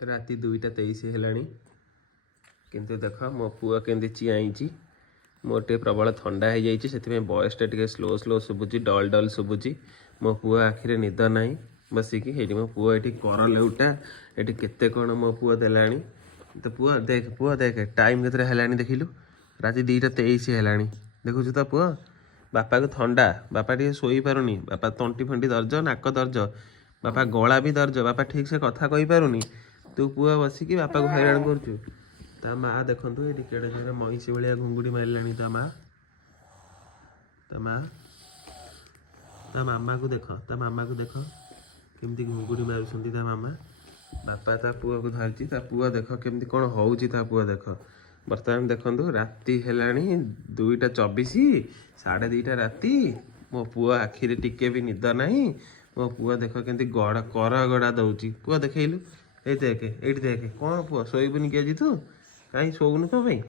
राति 2:23 है किंतु देख मो पुआ केमती चिआई मोटे प्रबल थंडा हो जाइए से बॉयसटा टे स्लो स्लो शुभुची डल डल शुभुची मो पुआ आखिरे निद ना बसिकी ये मो पुआ ये कर लेउटा ये केते कौन मो पुआ देला तो पुआ देख टाइम के है देखिलु राति 2:23 है देखुच तो पुआ बापा को थंडा बापा टे शोई पारुनी बापा तंटी फंटी दर्ज नाक दर्ज बापा गला भी दर्ज बापा ठीक से कथा कही पारुनी तू पुआ बसिकी बापा को हैरान करुचु ता माँ देखु ये केड़े केड़े महिषी भाया घुंगुड़ी मारे ता माँ ता मामा को देख केमती घुंगुड़ी मारुंट ता मामा बापा ता पुआ को धरती ता पुआ देख केमती कौन होउची ता पुआ देख बर्तमान देखु राति है 2:24 2:30 राति मो पुआ आखिरे टिके भी निद ना मो पुआ देख केमती गड़ा कर गड़ा दौची पुआ देखलु ये देखे कौन पुआ शोबुनि कि आज तू कहीं शोन कौन?